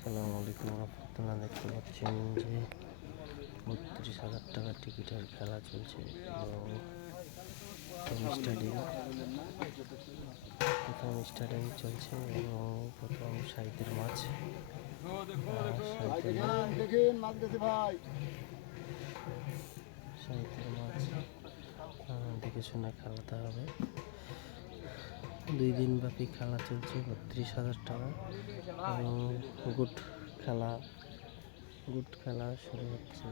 আসসালামু আলাইকুম রহমতুল্লাহ। দেখতে পাচ্ছেন যে ৩২,০০০ টাকার টিকিটের খেলা চলছে এবং প্রথম স্টাডিয়াম চলছে এবং প্রথম সাহিত্যের মাছ দেখে শুনে খেলাতে হবে। 2 দিন ব্যাপী খেলা চলছে ৩২,০০০ টাকা এবং গুড খেলা শুরু হচ্ছে।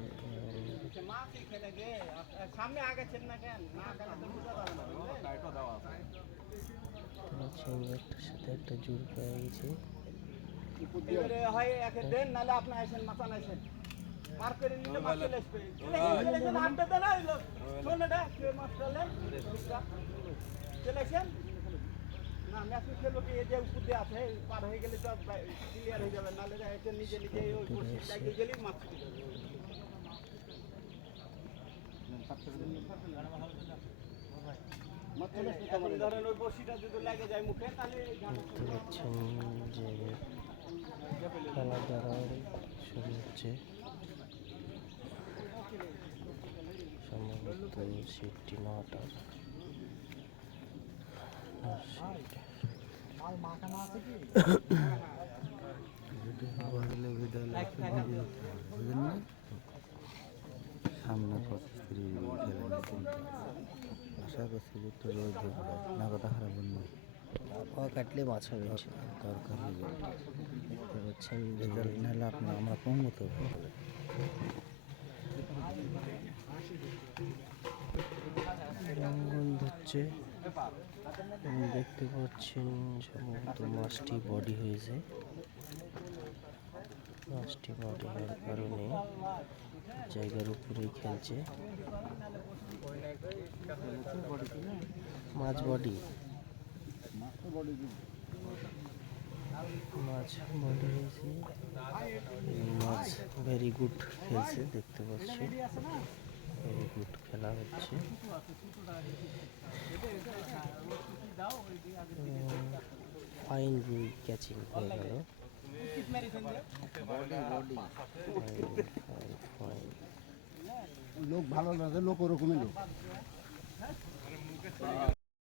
একটার সাথে একটা জোর পেয়ে গেছে। না ম্যাচে খেলবো কি এই যে উপর দিয়ে আছে পার হয়ে গেলে তো ক্লিয়ার হয়ে যাবে, নাহলে নিজে নিজে ওই জায়গায় গেলেই মাছ ছুটে যাবে। ধরেন ওই বসিটা যদি লেগে যায় মুখে তাহলে দেখতে পাচ্ছেন যে খেলা দাঁড়ায় শুরু হচ্ছে। সম্ভবত সিটটি 9টা। সামনে 25-30 খেলা আশা করছি যে একটু রোদ দেবো না, কথা খারাপ বলবো আবহাওয়া কাটলে মাছ হবে দরকার হয়ে যাবে। দেখতে পাচ্ছেন রেজাল্ট নাহলে আমরা কমবো তো। রঙ্গন ধরছে এবং দেখতে পাচ্ছেন সম্ভবত মাছটি বডি হয়েছে। মাছটি বডি হওয়ার কারণে জায়গার উপরেই খেলছে। মাছ বডি হয়েছে। মাছ ভেরি গুড খেলছে, দেখতে পাচ্ছি ভেরি গুড খেলা হচ্ছে। ফাইন রুই ক্যাচিং হয়ে গেল। লোক ভালো লাগে, লোক ওরকমই লোক।